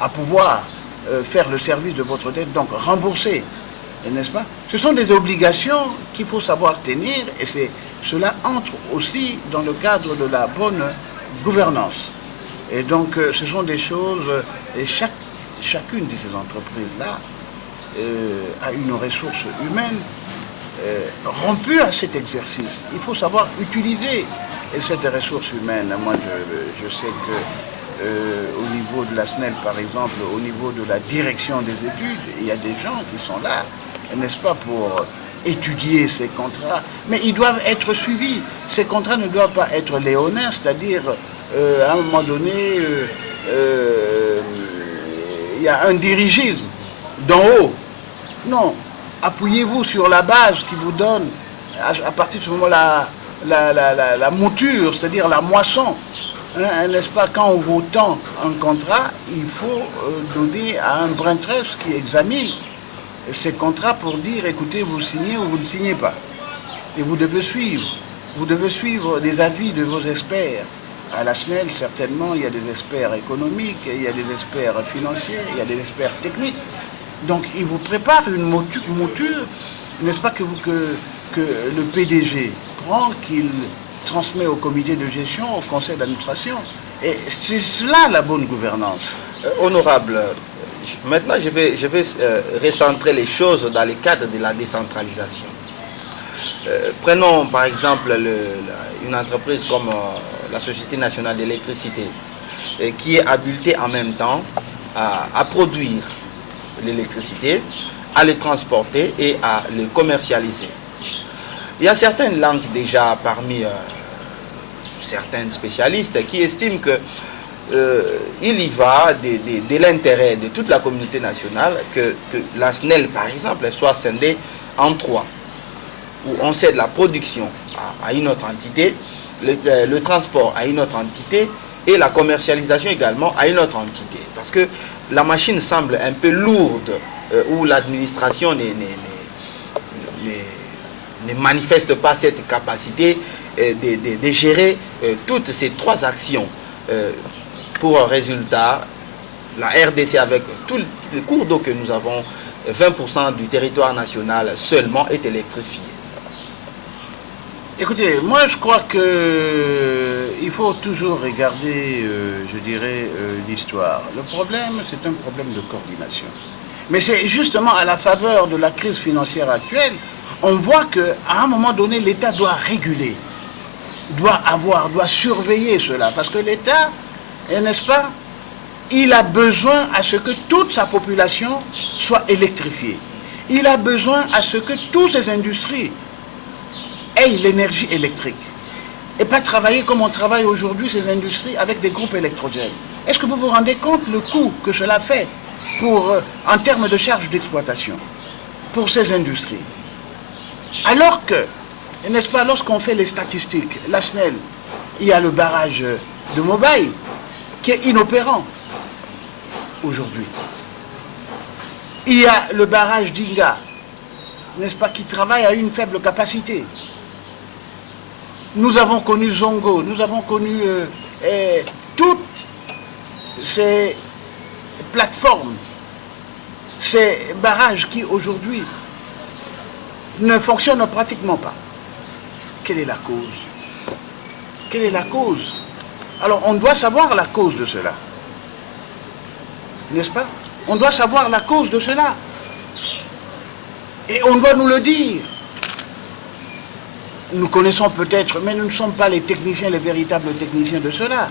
à pouvoir faire le service de votre dette, donc rembourser, n'est-ce pas? Ce sont des obligations qu'il faut savoir tenir et cela entre aussi dans le cadre de la bonne gouvernance. Et donc ce sont des choses, et chacune de ces entreprises-là a une ressource humaine rompue à cet exercice. Il faut savoir utiliser cette ressource humaine. Moi je sais que au niveau de la SNEL, par exemple, au niveau de la direction des études, il y a des gens qui sont là, n'est-ce pas, pour étudier ces contrats, mais ils doivent être suivis. Ces contrats ne doivent pas être léonins, c'est-à-dire, à un moment donné, il y a un dirigisme d'en haut. Non, appuyez-vous sur la base qui vous donne, à partir de ce moment-là, la mouture, c'est-à-dire la moisson. N'est-ce pas, quand on vous tend un contrat, il faut donner à un brintresse qui examine ces contrats pour dire, écoutez, vous signez ou vous ne signez pas. Et vous devez suivre. Vous devez suivre les avis de vos experts. À la SNEL, certainement, il y a des experts économiques, il y a des experts financiers, il y a des experts techniques. Donc, ils vous préparent une mouture, n'est-ce pas, que le PDG prend, qu'il transmet au comité de gestion, au conseil d'administration. Et c'est cela la bonne gouvernance. Honorable, maintenant je vais recentrer les choses dans le cadre de la décentralisation. Prenons par exemple une entreprise comme la Société nationale d'électricité, qui est habilitée en même temps à produire l'électricité, à le transporter et à le commercialiser. Il y a certaines langues déjà parmi certains spécialistes qui estiment que il y va de l'intérêt de toute la communauté nationale que la SNEL, par exemple, soit scindée en trois, où on cède la production à une autre entité, le transport à une autre entité et la commercialisation également à une autre entité. Parce que la machine semble un peu lourde, où l'administration ne manifeste pas cette capacité de gérer toutes ces trois actions. Pour résultat, la RDC, avec tous les cours d'eau que nous avons, 20% du territoire national seulement est électrifié. Écoutez, moi je crois qu'il faut toujours regarder, je dirais, l'histoire. Le problème, c'est un problème de coordination. Mais c'est justement à la faveur de la crise financière actuelle, on voit qu'à un moment donné, l'État doit réguler, doit surveiller cela. Parce que l'État, n'est-ce pas, il a besoin à ce que toute sa population soit électrifiée. Il a besoin à ce que toutes ces industries aient l'énergie électrique. Et pas travailler comme on travaille aujourd'hui, ces industries, avec des groupes électrogènes. Est-ce que vous vous rendez compte le coût que cela fait en termes de charges d'exploitation pour ces industries? Alors que, n'est-ce pas, lorsqu'on fait les statistiques, la SNEL, il y a le barrage de Mobaye qui est inopérant aujourd'hui. Il y a le barrage d'Inga, n'est-ce pas, qui travaille à une faible capacité. Nous avons connu Zongo, nous avons connu toutes ces plateformes, ces barrages qui aujourd'hui ne fonctionnent pratiquement pas. Quelle est la cause? Quelle est la cause? Alors on doit savoir la cause de cela. N'est-ce pas? On doit savoir la cause de cela. Et on doit nous le dire. Nous connaissons peut-être, mais nous ne sommes pas les techniciens, les véritables techniciens de cela.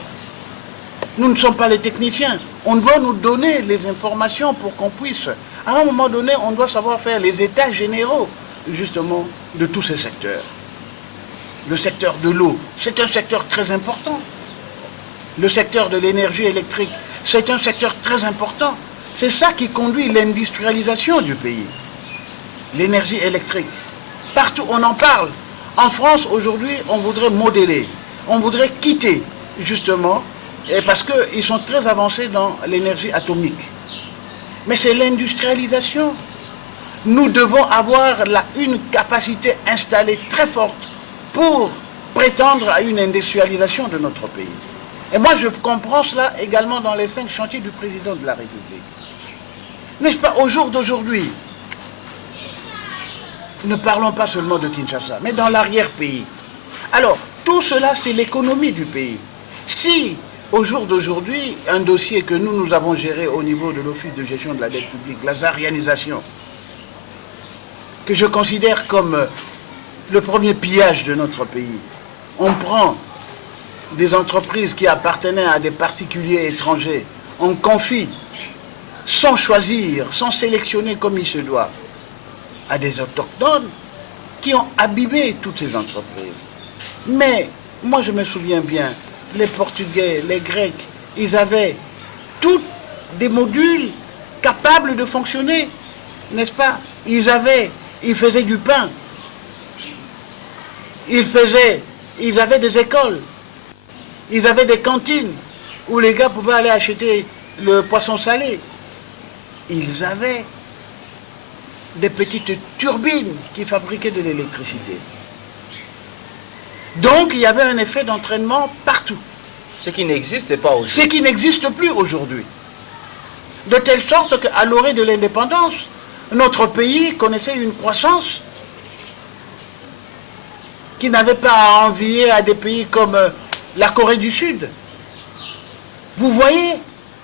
Nous ne sommes pas les techniciens. On doit nous donner les informations pour qu'on puisse, à un moment donné, on doit savoir faire les états généraux, justement, de tous ces secteurs. Le secteur de l'eau, c'est un secteur très important. Le secteur de l'énergie électrique, c'est un secteur très important. C'est ça qui conduit l'industrialisation du pays. L'énergie électrique. Partout on en parle. En France, aujourd'hui, on voudrait modeler. On voudrait quitter, justement, parce qu'ils sont très avancés dans l'énergie atomique. Mais c'est l'industrialisation. Nous devons avoir une capacité installée très forte pour prétendre à une industrialisation de notre pays. Et moi, je comprends cela également dans les 5 chantiers du président de la République. N'est-ce pas, au jour d'aujourd'hui, ne parlons pas seulement de Kinshasa, mais dans l'arrière-pays. Alors, tout cela, c'est l'économie du pays. Si, au jour d'aujourd'hui, un dossier que nous avons géré au niveau de l'Office de gestion de la dette publique, la zarianisation, que je considère comme le premier pillage de notre pays, on prend des entreprises qui appartenaient à des particuliers étrangers, on confie, sans choisir, sans sélectionner comme il se doit, à des autochtones qui ont abîmé toutes ces entreprises. Mais, moi je me souviens bien, les Portugais, les Grecs, ils avaient tous des modules capables de fonctionner, n'est-ce pas? Ils faisaient du pain, ils avaient des écoles, ils avaient des cantines où les gars pouvaient aller acheter le poisson salé. Ils avaient des petites turbines qui fabriquaient de l'électricité. Donc il y avait un effet d'entraînement partout. Ce qui n'existe pas aujourd'hui. Ce qui n'existe plus aujourd'hui. De telle sorte qu'à l'orée de l'indépendance, notre pays connaissait une croissance qui n'avait pas à envier à des pays comme la Corée du Sud. Vous voyez,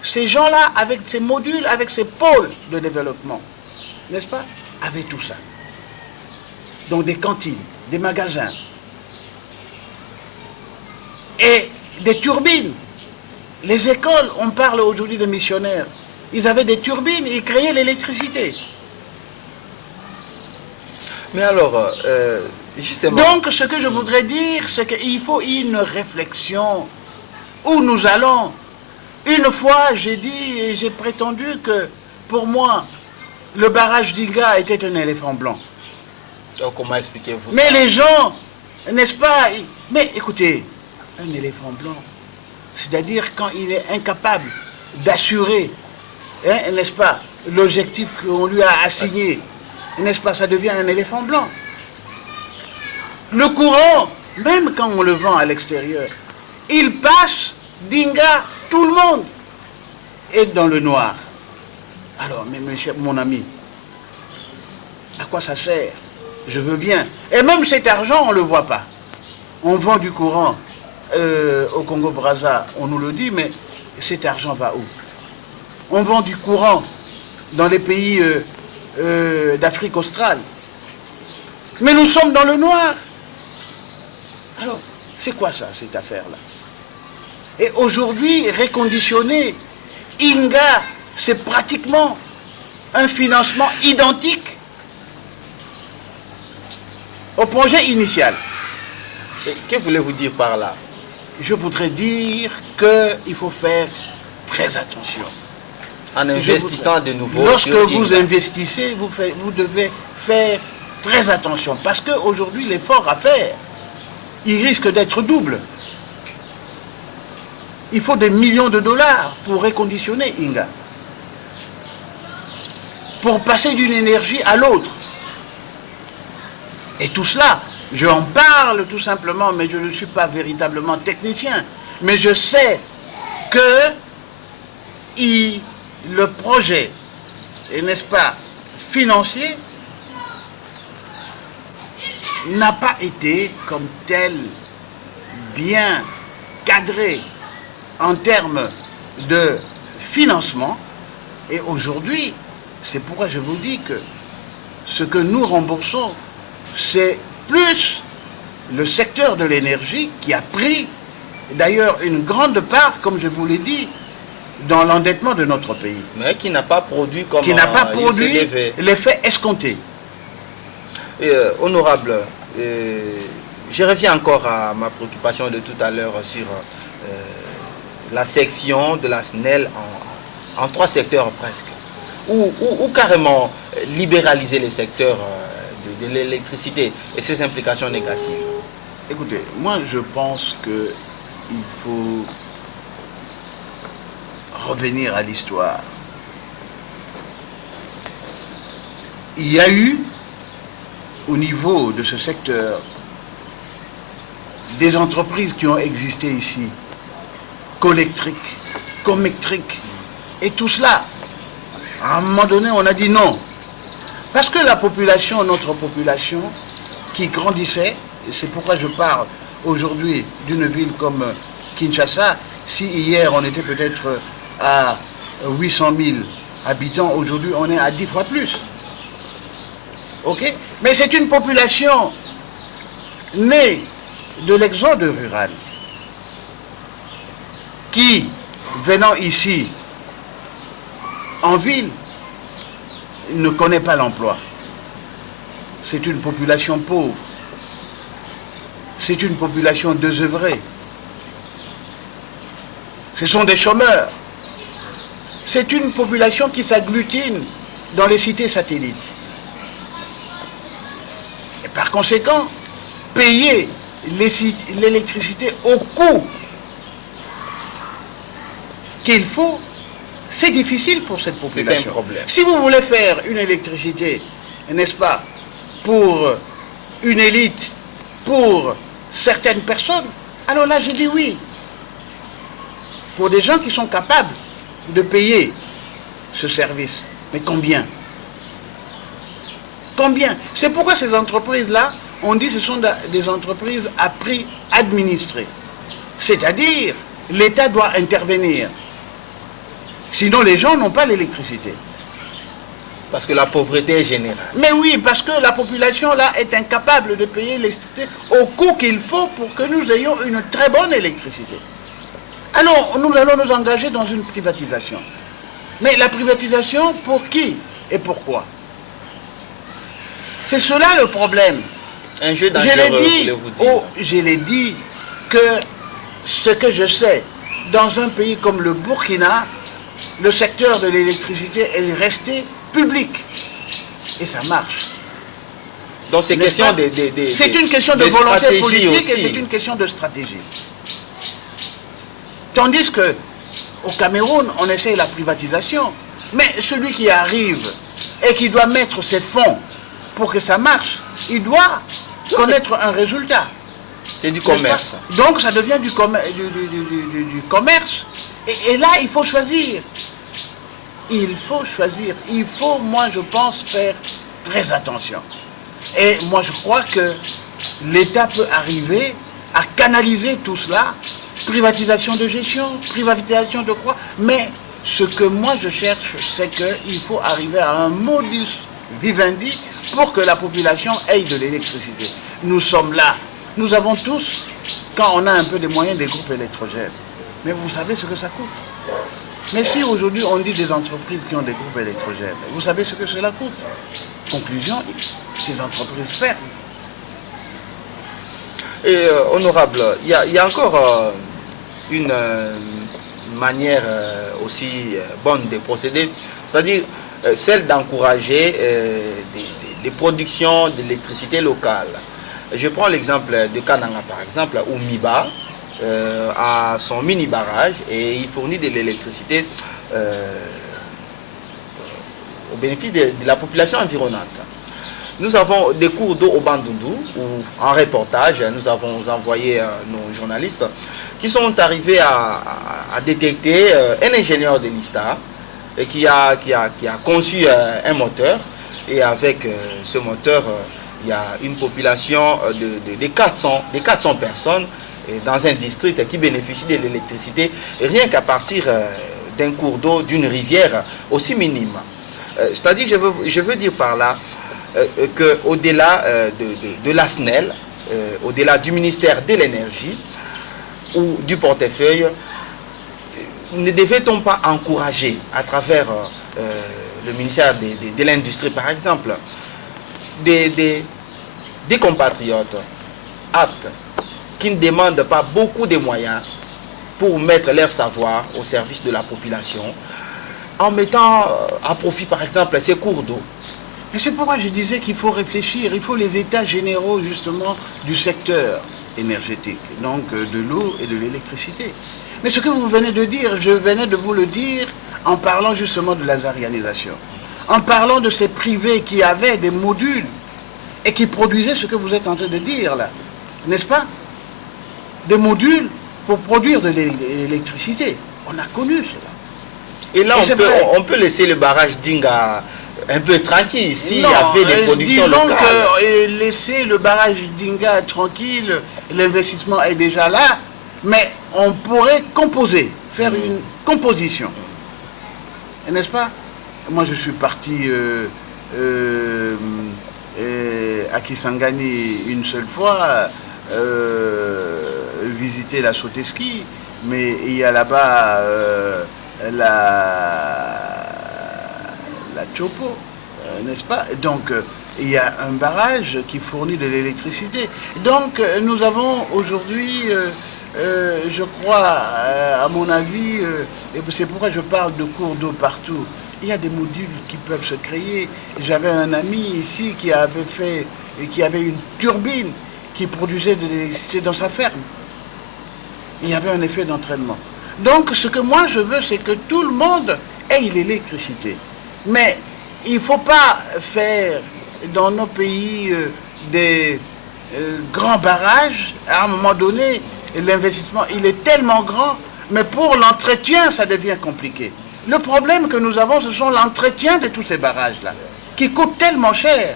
ces gens-là, avec ces modules, avec ces pôles de développement, n'est-ce pas, avaient tout ça. Donc des cantines, des magasins, et des turbines. Les écoles, on parle aujourd'hui de missionnaires, ils avaient des turbines, ils créaient l'électricité. Mais alors, justement... Donc, ce que je voudrais dire, c'est qu'il faut une réflexion où nous allons. Une fois, j'ai dit et j'ai prétendu que, pour moi, le barrage d'Inga était un éléphant blanc. Alors, comment expliquez-vous ça? Mais les gens, n'est-ce pas? Mais écoutez, un éléphant blanc, c'est-à-dire quand il est incapable d'assurer, hein, n'est-ce pas, l'objectif qu'on lui a assigné, n'est-ce pas, ça devient un éléphant blanc. Le courant, même quand on le vend à l'extérieur, il passe d'Inga, tout le monde est dans le noir. Alors, mais mon ami, à quoi ça sert? Je veux bien. Et même cet argent, on ne le voit pas. On vend du courant au Congo-Brazza, on nous le dit, mais cet argent va où? On vend du courant dans les pays d'Afrique australe. Mais nous sommes dans le noir. Alors, c'est quoi ça, cette affaire-là? Et aujourd'hui, réconditionner Inga, c'est pratiquement un financement identique au projet initial. Et que voulez-vous dire par là? Je voudrais dire qu'il faut faire très attention. En investissant de nouveau. Lorsque vous investissez, vous devez faire très attention. Parce qu'aujourd'hui, l'effort à faire, il risque d'être double. Il faut des millions de dollars pour réconditionner Inga. Pour passer d'une énergie à l'autre. Et tout cela, je en parle tout simplement, mais je ne suis pas véritablement technicien. Mais je sais que le projet, n'est-ce pas, financier, n'a pas été comme tel bien cadré en termes de financement. Et aujourd'hui, c'est pourquoi je vous dis que ce que nous remboursons, c'est plus le secteur de l'énergie qui a pris d'ailleurs une grande part, comme je vous l'ai dit, dans l'endettement de notre pays. Mais qui n'a pas produit comme qui n'a pas produit l'effet escompté. Honorable, je reviens encore à ma préoccupation de tout à l'heure sur la section de la SNEL en 3 secteurs presque. Ou carrément libéraliser les secteurs de l'électricité et ses implications négatives. Écoutez, moi je pense qu'il faut revenir à l'histoire. Il y a eu, au niveau de ce secteur, des entreprises qui ont existé ici, collectrique, cométrique, et tout cela. À un moment donné, on a dit non. Parce que la population, notre population, qui grandissait, et c'est pourquoi je parle aujourd'hui d'une ville comme Kinshasa, si hier on était peut-être à 800 000 habitants, aujourd'hui on est à 10 fois plus. Ok? Mais c'est une population née de l'exode rural qui, venant ici en ville, ne connaît pas l'emploi. C'est une population pauvre. C'est une population désœuvrée. Ce sont des chômeurs. C'est une population qui s'agglutine dans les cités satellites. Et par conséquent, payer l'électricité au coût qu'il faut, c'est difficile pour cette population. C'est un problème. Si vous voulez faire une électricité, n'est-ce pas, pour une élite, pour certaines personnes, alors là je dis oui. Pour des gens qui sont capables de payer ce service. Mais combien? Combien? C'est pourquoi ces entreprises-là, on dit que ce sont des entreprises à prix administré. C'est-à-dire, l'État doit intervenir. Sinon, les gens n'ont pas l'électricité. Parce que la pauvreté est générale. Mais oui, parce que la population là est incapable de payer l'électricité au coût qu'il faut pour que nous ayons une très bonne électricité. Alors, nous allons nous engager dans une privatisation. Mais la privatisation, pour qui et pourquoi? C'est cela le problème. Un jeu dangereux, je l'ai dit que ce que je sais, dans un pays comme le Burkina, le secteur de l'électricité est resté public. Et ça marche. Donc c'est question c'est une question de volonté politique aussi. Et c'est une question de stratégie. Tandis que au Cameroun, on essaie la privatisation. Mais celui qui arrive et qui doit mettre ses fonds pour que ça marche, il doit connaître un résultat. C'est du commerce. Donc ça devient du commerce. Et là, il faut choisir. Il faut choisir. Il faut, moi, je pense, faire très attention. Et moi, je crois que l'État peut arriver à canaliser tout cela. Privatisation de gestion, privatisation de quoi. Mais ce que moi, je cherche, c'est qu'il faut arriver à un modus vivendi pour que la population ait de l'électricité. Nous sommes là. Nous avons tous, quand on a un peu de moyens, des groupes électrogènes. Mais vous savez ce que ça coûte. Mais si aujourd'hui on dit des entreprises qui ont des groupes électrogènes, vous savez ce que cela coûte. Conclusion, ces entreprises ferment. Et honorable, il y a encore une manière aussi bonne de procéder, c'est-à-dire celle d'encourager des productions d'électricité locale. Je prends l'exemple de Kananga par exemple, où Miba a son mini barrage et il fournit de l'électricité au bénéfice de la population environnante. Nous avons des cours d'eau au Bandundu où en reportage nous avons envoyé nos journalistes qui sont arrivés à détecter un ingénieur de l'ISTA qui a conçu un moteur et avec ce moteur il y a une population de 400 personnes dans un district qui bénéficie de l'électricité rien qu'à partir d'un cours d'eau, d'une rivière aussi minime. C'est-à-dire, je veux dire par là qu'au-delà de la SNEL, au-delà du ministère de l'énergie ou du portefeuille, ne devait-on pas encourager à travers le ministère de l'Industrie par exemple, des compatriotes aptes qui ne demandent pas beaucoup de moyens pour mettre leur savoir au service de la population en mettant à profit par exemple ces cours d'eau. Et c'est pourquoi je disais qu'il faut réfléchir, il faut les états généraux justement du secteur énergétique, donc de l'eau et de l'électricité. Mais ce que vous venez de dire, je venais de vous le dire en parlant justement de l'azarianisation, en parlant de ces privés qui avaient des modules et qui produisaient ce que vous êtes en train de dire là, n'est-ce pas? Des modules pour produire de l'électricité. On a connu cela. Et là, on peut laisser le barrage Dinga un peu tranquille. S'il y avait des productions disons locales. que laisser le barrage Dinga tranquille, l'investissement est déjà là, mais on pourrait composer, faire une composition. N'est-ce pas? Moi, je suis parti à Kisangani une seule fois, visiter la Soteski, mais il y a là-bas la Chopo, n'est-ce pas? Donc, il y a un barrage qui fournit de l'électricité. Donc, nous avons aujourd'hui, je crois, à mon avis, et c'est pourquoi je parle de cours d'eau partout, il y a des modules qui peuvent se créer. J'avais un ami ici qui avait une turbine qui produisait de l'électricité dans sa ferme. Il y avait un effet d'entraînement. Donc, ce que moi je veux, c'est que tout le monde ait l'électricité. Mais il ne faut pas faire dans nos pays des grands barrages. À un moment donné, l'investissement, il est tellement grand, mais pour l'entretien, ça devient compliqué. Le problème que nous avons, ce sont l'entretien de tous ces barrages-là, qui coûtent tellement cher.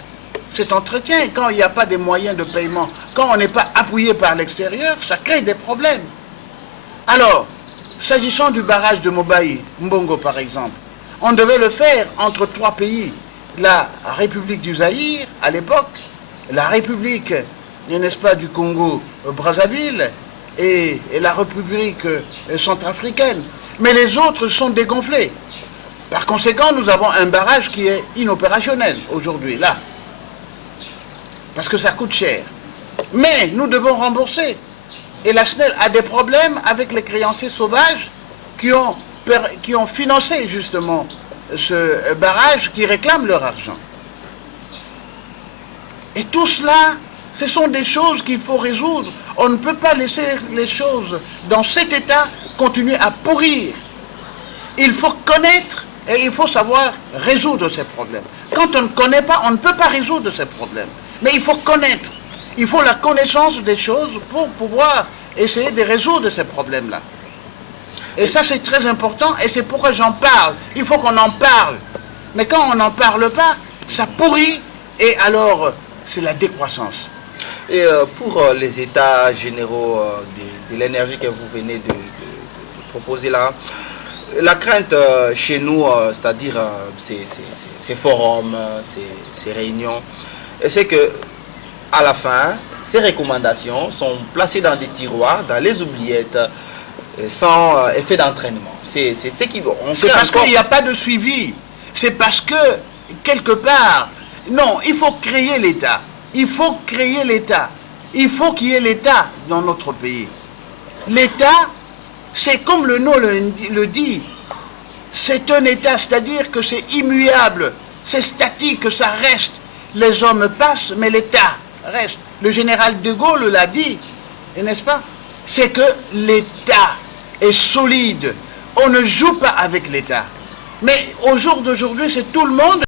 Cet entretien, et quand il n'y a pas de moyens de paiement, quand on n'est pas appuyé par l'extérieur, ça crée des problèmes. Alors, s'agissant du barrage de Mobaï, Mbongo par exemple, on devait le faire entre trois pays. La République du Zaïre, à l'époque, la République, n'est-ce pas, du Congo, Brazzaville, et la République centrafricaine. Mais les autres sont dégonflés. Par conséquent, nous avons un barrage qui est inopérationnel aujourd'hui, là. Parce que ça coûte cher. Mais nous devons rembourser. Et la SNEL a des problèmes avec les créanciers sauvages qui ont financé justement ce barrage, qui réclament leur argent. Et tout cela, ce sont des choses qu'il faut résoudre. On ne peut pas laisser les choses dans cet état continuer à pourrir. Il faut connaître et il faut savoir résoudre ces problèmes. Quand on ne connaît pas, on ne peut pas résoudre ces problèmes. Mais il faut connaître. Il faut la connaissance des choses pour pouvoir essayer de résoudre ces problèmes-là. Et ça, c'est très important et c'est pourquoi j'en parle. Il faut qu'on en parle. Mais quand on n'en parle pas, ça pourrit et alors c'est la décroissance. Et pour les états généraux de l'énergie que vous venez de proposer là, la crainte chez nous, c'est-à-dire ces forums, ces réunions, c'est que à la fin, ces recommandations sont placées dans des tiroirs, dans les oubliettes, sans effet d'entraînement. C'est parce qu'il n'y a pas de suivi. C'est parce que, quelque part, non, il faut créer l'État. Il faut créer l'État. Il faut qu'il y ait l'État dans notre pays. L'État, c'est comme le nom le dit, c'est un État, c'est-à-dire que c'est immuable, c'est statique, ça reste. Les hommes passent, mais l'État reste. Le général de Gaulle l'a dit, n'est-ce pas? C'est que l'État est solide. On ne joue pas avec l'État. Mais au jour d'aujourd'hui, c'est tout le monde